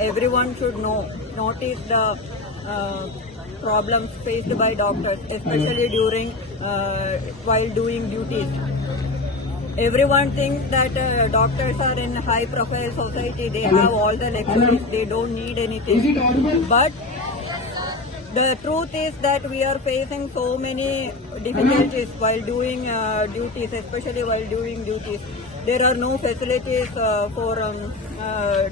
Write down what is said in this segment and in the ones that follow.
everyone should notice the problems faced by doctors, especially during while doing duties. Everyone thinks that doctors are in high-profile society. They have all the luxuries. They don't need anything. But the truth is that we are facing so many difficulties while doing duties, especially while doing duties. There are no facilities for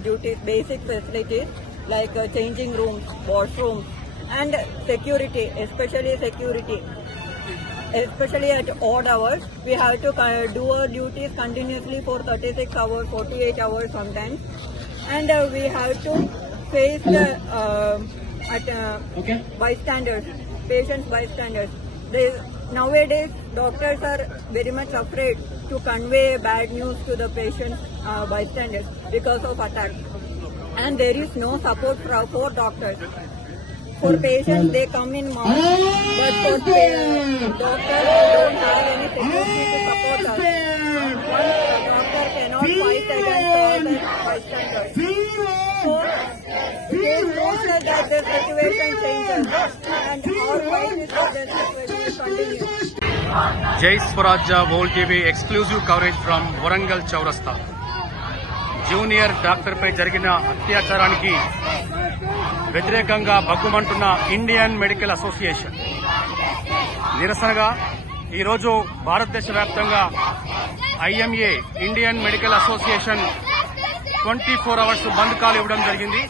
duties, basic facilities like changing rooms, washrooms, and security, especially security. Especially at odd hours, we have to do our duties continuously for 36 hours, 48 hours sometimes, and we have to face the bystanders, patients bystanders. Nowadays, doctors are very much afraid to convey bad news to the patients bystanders because of attacks, and there is no support for doctors. For patients, they come in mass, but for doctors, they don't have any security to support us. One doctor cannot fight against all the bystanders. So, it is crucial that the situation changes, and our fight is for the situation to continue. Jai Swarajya World TV exclusive coverage from Warangal Chaurasta. Junior doctor పై జరిగిన అత్యాచారానికి వ్యతిరేకంగా బగ్గుమంటున్న Indian Medical association నిరసనగా ఈరోజు భారతదేశ వ్యాప్తంగా IMA Indian Medical Association 24 hours bandh call ఇవ్వడం జరిగింది.